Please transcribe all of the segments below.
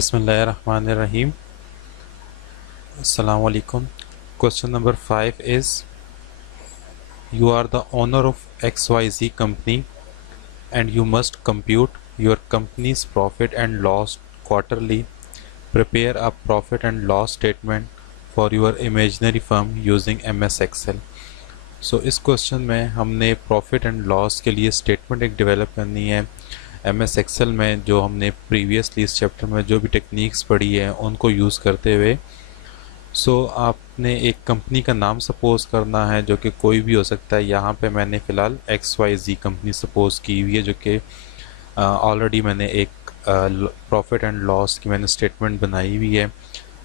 Bismillahirrahmanirrahim. Assalamu alaikum. Question number 5 is: you are the owner of XYZ company and you must compute your company's profit and loss quarterly. Prepare a profit and loss statement for your imaginary firm using MS Excel. इस question में हमने profit and loss के लिए statement एक develop करनी है MS Excel में। जो हमने प्रीवियसली इस चैप्टर में जो भी टेक्निक्स पढ़ी है उनको यूज़ करते हुए आपने एक कंपनी का नाम सपोज़ करना है जो कि कोई भी हो सकता है। यहाँ पे मैंने फ़िलहाल XYZ कंपनी सपोज़ की हुई है जो कि ऑलरेडी मैंने एक प्रॉफिट एंड लॉस की मैंने स्टेटमेंट बनाई हुई है।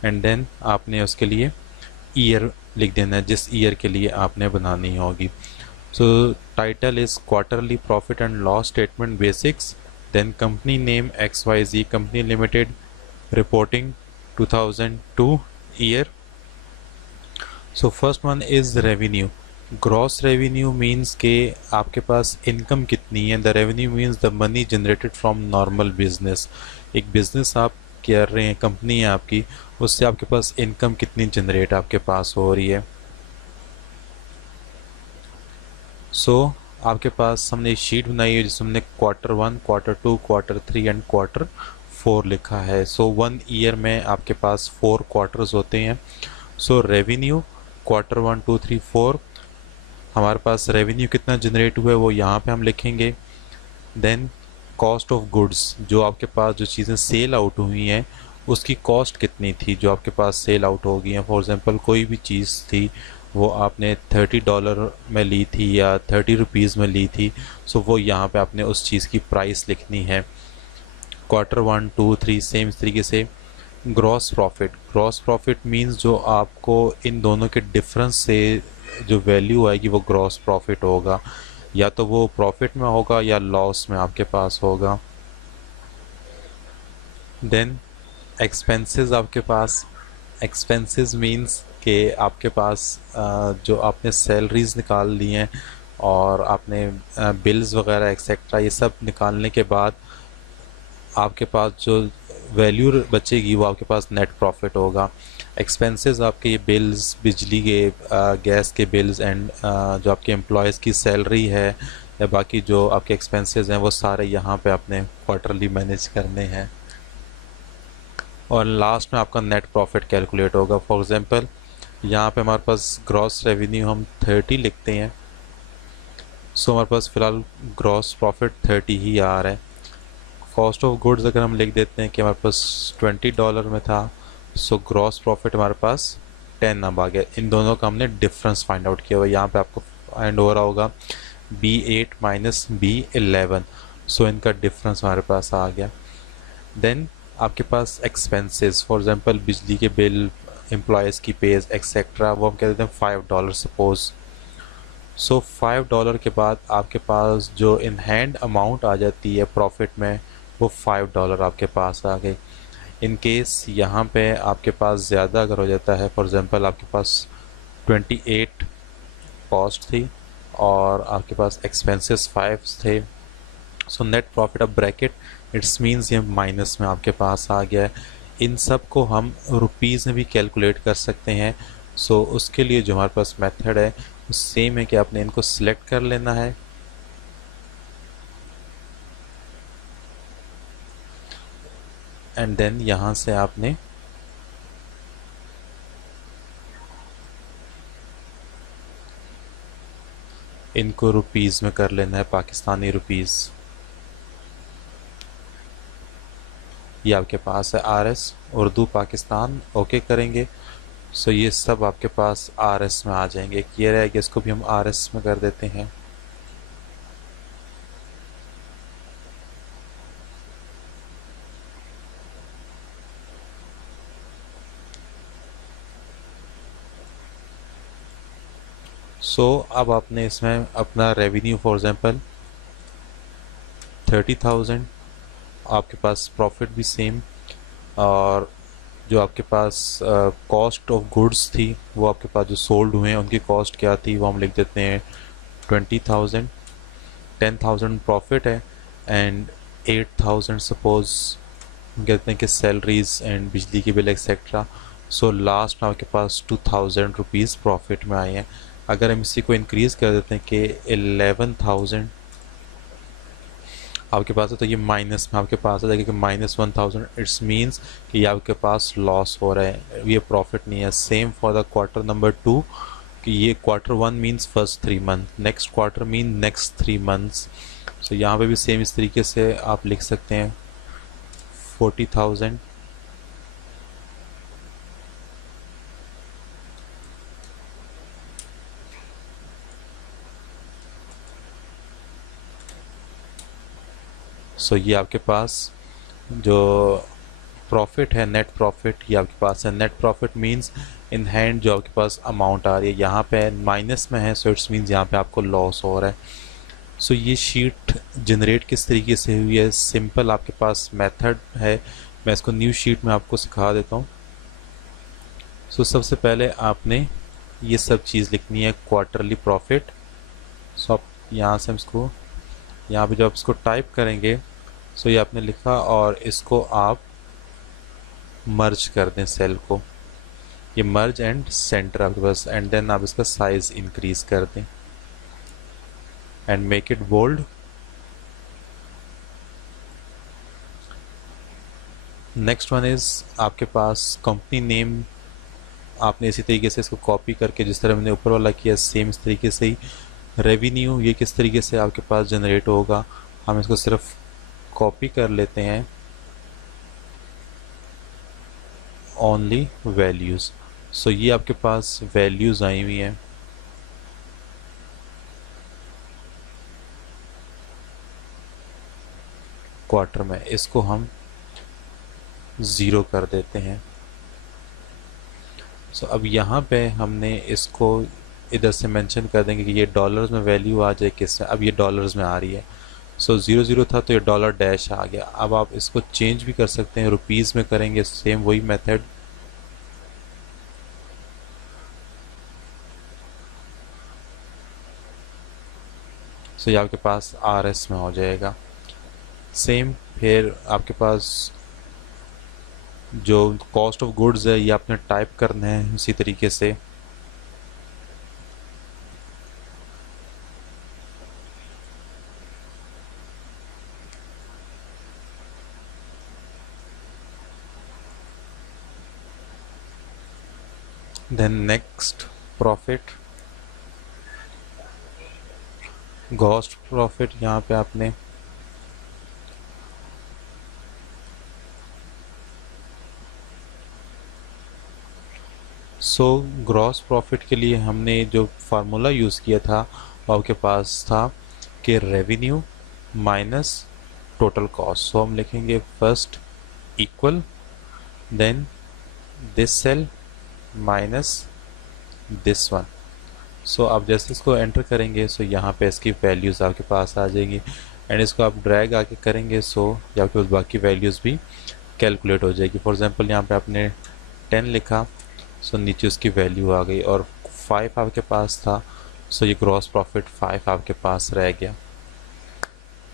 एंड देन आपने उसके लिए ईयर लिख देना है जिस ईयर के लिए आपने बनानी होगी। Title is quarterly profit and loss statement basics, then company name XYZ company limited, reporting 2002 year. First one is revenue. Gross revenue means के आपके पास इनकम कितनी है। The revenue means the money generated from normal business. एक business आप कर रहे हैं, कंपनी है आपकी, उससे आपके पास इनकम कितनी जनरेट आपके पास हो रही है। आपके पास हमने एक शीट बनाई है जिसमें हमने Q1, Q2, Q3 and Q4 लिखा है। 1 ईयर में आपके पास 4 क्वार्टर्स होते हैं। रेवेन्यू Q1, 2, 3, 4, हमारे पास रेवेन्यू कितना जनरेट हुआ है वो यहाँ पे हम लिखेंगे। देन कॉस्ट ऑफ गुड्स, जो आपके पास जो चीज़ें सेल आउट हुई हैं उसकी कॉस्ट कितनी थी जो आपके पास सेल आउट हो गई हैं। फॉर एग्जांपल कोई भी चीज़ थी वो आपने $30 में ली थी या 30 रुपीज़ में ली थी, वो यहाँ पे आपने उस चीज़ की प्राइस लिखनी है। Q1, 2, 3 सेम तरीके से। ग्रॉस प्रॉफिट मींस जो आपको इन दोनों के डिफरेंस से जो वैल्यू आएगी वो ग्रॉस प्रॉफिट होगा, या तो वो प्रॉफिट में होगा या लॉस में आपके पास होगा। देन एक्सपेंसेस, आपके पास एक्सपेंसेस मींस कि आपके पास जो आपने सैलरीज निकाल ली हैं और आपने बिल्स वगैरह एक्सेट्रा ये सब निकालने के बाद आपके पास जो वैल्यू बचेगी वो आपके पास नेट प्रॉफिट होगा। एक्सपेंसेस आपके ये बिल्स, बिजली के गैस के बिल्स एंड जो आपके एम्प्लॉयज़ की सैलरी है या बाकी जो आपके एक्सपेंसेस हैं वो सारे यहाँ पे आपने क्वार्टरली मैनेज करने हैं। और लास्ट में आपका नेट प्रॉफिट कैलकुलेट होगा। फॉर एग्जांपल यहाँ पे हमारे पास ग्रॉस रेवेन्यू हम 30 लिखते हैं, हमारे पास फ़िलहाल ग्रॉस प्रॉफिट 30 ही आ रहा है। कॉस्ट ऑफ गुड्स अगर हम लिख देते हैं कि हमारे पास $20 में था, ग्रॉस प्रॉफिट हमारे पास 10 अब आ गया। इन दोनों का हमने डिफरेंस फाइंड आउट किया हुआ। यहाँ पे आपको फाइंड हो रहा होगा B8 माइनस B11, इनका डिफरेंस हमारे पास आ गया। देन आपके पास एक्सपेंसेस, फॉर एग्जांपल बिजली के बिल, एम्प्लॉयज़ की पेज एक्सेट्रा, वो हम कह देते हैं $5 सपोज़। $5 के बाद आपके पास जो इन हैंड अमाउंट आ जाती है प्रॉफिट में वो $5 आपके पास आ गई। इन केस यहाँ पे आपके पास ज़्यादा अगर हो जाता है, फॉर एग्जांपल आपके पास 28 कॉस्ट थी और आपके पास एक्सपेंसेस 5 थे, net profit of bracket it's means ये माइनस में आपके पास आ गया है। इन सब को हम रुपीज़ में भी कैलकुलेट कर सकते हैं। उसके लिए जो हमारे पास मेथड है वो सेम है कि आपने इनको सिलेक्ट कर लेना है, एंड देन यहाँ से आपने इनको रुपीज़ में कर लेना है, पाकिस्तानी रुपीज़। ये आपके पास है RS, उर्दू पाकिस्तान, ओके करेंगे। ये सब आपके पास RS में आ जाएंगे। ये रहेगा, इसको भी हम RS में कर देते हैं। अब आपने इसमें अपना रेवेन्यू फॉर एग्जांपल 30,000, आपके पास प्रॉफिट भी सेम, और जो आपके पास कॉस्ट ऑफ गुड्स थी वो आपके पास जो सोल्ड हुए हैं उनकी कॉस्ट क्या थी वो हम लिख देते हैं 20,000। 10,000 प्रॉफिट है एंड 8,000 सपोज हम कहते हैं कि सैलरीज एंड बिजली की बिल एक्सेट्रा। सो लास्ट में आपके पास 2000 रुपीज़ प्रॉफिट में आए हैं। अगर हम इसी को इंक्रीज़ कर देते हैं कि 11,000 आपके पास है, तो ये माइनस में आपके पास आ जाएगा कि -1000। इट्स मीन्स कि ये आपके पास लॉस हो रहा है, ये प्रॉफिट नहीं है। Same for the quarter number 2, कि ये quarter 1 means first 3 month, next quarter mean next 3 months. So यहाँ पे भी सेम इस तरीके से आप लिख सकते हैं 40,000 सो ये आपके पास जो प्रॉफिट है, नेट प्रॉफिट, ये आपके पास है। Net profit means in hand जो आपके पास अमाउंट आ रही है, यहाँ पे माइनस में है, सो इट्स मींस यहाँ पे आपको लॉस हो रहा है। सो ये शीट जनरेट किस तरीके से हुई है, सिंपल आपके पास मेथड है। मैं इसको न्यू शीट में आपको सिखा देता हूँ। सो सबसे पहले आपने ये सब चीज़ लिखनी है, क्वार्टरली प्रॉफिट। सो आप यहाँ से हम इसको, यहाँ पे जब आप इसको टाइप करेंगे, सो ये आपने लिखा और इसको आप मर्ज कर दें सेल को, ये मर्ज एंड सेंटर आपके पास, एंड देन आप इसका साइज इंक्रीज कर दें and make it bold. Next one is आपके पास कंपनी नेम, आपने इसी तरीके से इसको कॉपी करके जिस तरह मैंने ऊपर वाला किया सेम इस तरीके से ही। रेवेन्यू ये किस तरीके से आपके पास जनरेट होगा, हम इसको सिर्फ कॉपी कर लेते हैं, ओनली वैल्यूज़। सो ये आपके पास वैल्यूज़ आई हुई हैं। क्वार्टर में इसको हम 0 कर देते हैं। सो अब यहाँ पे हमने इसको इधर से मेंशन कर देंगे कि ये डॉलर्स में वैल्यू आ जाए, किस में, अब ये डॉलर्स में आ रही है। सो 00 था तो ये डॉलर डैश आ गया। अब आप इसको चेंज भी कर सकते हैं, रुपीज़ में करेंगे, सेम वही मेथड। सो ये आपके पास RS में हो जाएगा। सेम फिर आपके पास जो कॉस्ट ऑफ गुड्स है ये आपने टाइप करना है उसी तरीके से। Then next profit, gross profit, यहाँ पे आपने ग्रॉस प्रॉफिट के लिए हमने जो फार्मूला यूज़ किया था वो आपके पास था कि revenue minus total cost. So हम लिखेंगे first equal, then this sale minus this one. So आप जैसे इसको एंटर करेंगे, सो यहाँ पे इसकी वैल्यूज़ आपके पास आ जाएंगी, एंड इसको आप ड्रैग आके करेंगे, सो या आपके पास बाकी वैल्यूज़ भी कैलकुलेट हो जाएगी। फॉर एग्जांपल यहाँ पे आपने 10 लिखा, सो नीचे उसकी वैल्यू आ गई, और 5 आपके पास था, सो ये ग्रॉस प्रॉफिट 5 आपके पास रह गया।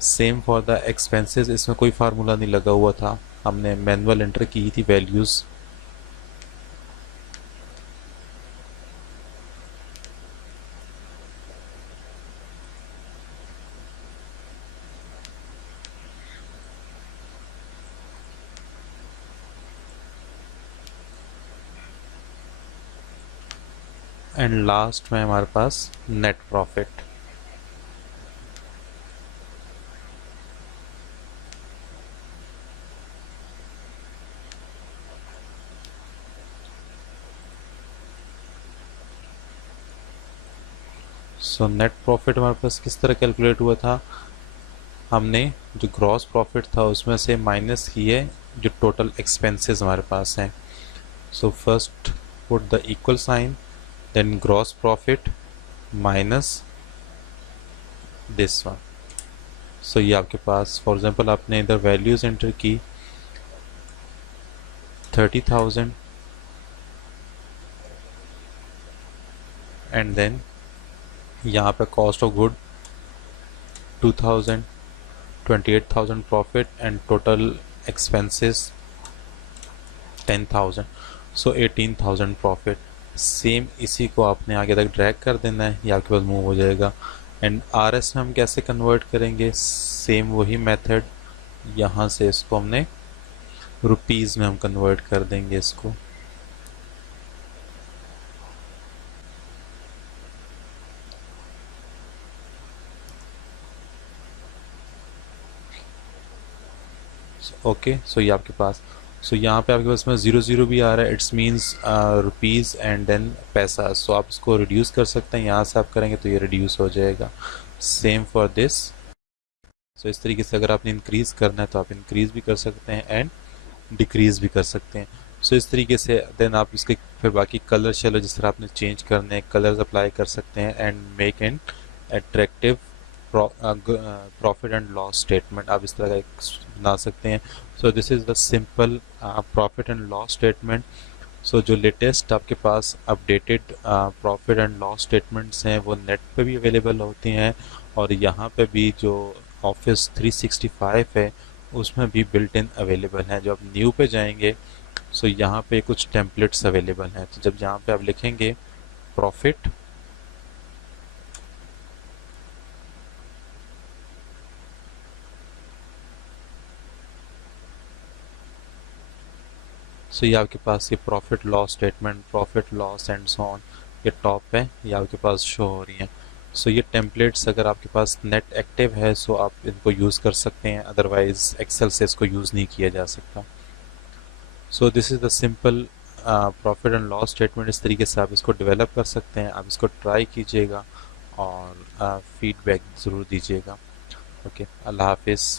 सेम फॉर द एक्सपेंसेस, इसमें कोई फार्मूला नहीं लगा हुआ था, हमने मैनुअल एंटर की थी वैल्यूज़। एंड लास्ट में हमारे पास net profit. So net profit हमारे पास किस तरह कैलकुलेट हुआ था, हमने जो ग्रॉस प्रॉफिट था उसमें से माइनस किए जो टोटल एक्सपेंसेस हमारे पास हैं। So first put the equal sign, then gross profit minus this one. So ये आपके पास, फॉर एग्जांपल आपने इधर वैल्यूज़ एंटर की 30,000, एंड देन यहाँ पे cost of good 2000, 28,000 profit, and total expenses 10,000, so 18,000 profit. Same इसी को आपने आगे तक ड्रैग कर देना है, ये आपके पास मूव हो जाएगा। एंड आर एस में हम कैसे कन्वर्ट करेंगे, सेम वही मेथड, यहाँ से इसको हमने रुपीज़ में हम कन्वर्ट कर देंगे इसको। ओके, सो ये आपके पास, सो यहाँ पे आपके पास में 00 भी आ रहा है, it's means rupees and then पैसा। सो आप इसको रिड्यूस कर सकते हैं, यहाँ से आप करेंगे तो ये रिड्यूस हो जाएगा। Same for this. सो इस तरीके से अगर आपने इंक्रीज़ करना है तो आप इंक्रीज़ भी कर सकते हैं एंड डिक्रीज़ भी कर सकते हैं। सो इस तरीके से देन आप इसके फिर बाकी कलर शलर जिस तरह आपने चेंज करने हैं, कलर्स अप्लाई कर सकते हैं and make an attractive profit and loss statement आप इस तरह का एक बना सकते हैं। So this is the simple profit and loss statement. So जो लेटेस्ट आपके पास updated profit and loss statements हैं वो नेट पे भी अवेलेबल होती हैं, और यहाँ पे भी जो ऑफिस 365 है उसमें भी बिल्ट इन अवेलेबल हैं। जब आप न्यू पे जाएंगे सो यहाँ पे कुछ टेम्पलेट्स अवेलेबल हैं, तो जब यहाँ पे आप लिखेंगे प्रॉफिट, सो ये आपके पास ये profit loss statement, profit loss and so on, ये टॉप पे ये आपके पास शो हो रही हैं। सो ये टेम्पलेट्स अगर आपके पास नेट एक्टिव है सो आप इनको यूज़ कर सकते हैं, अदरवाइज एक्सेल से इसको यूज़ नहीं किया जा सकता। सो this is the simple profit and loss statement. इस तरीके से आप इसको डेवलप कर सकते हैं, आप इसको ट्राई कीजिएगा और फीडबैक ज़रूर दीजिएगा। ओके, अल्लाह हाफिज़।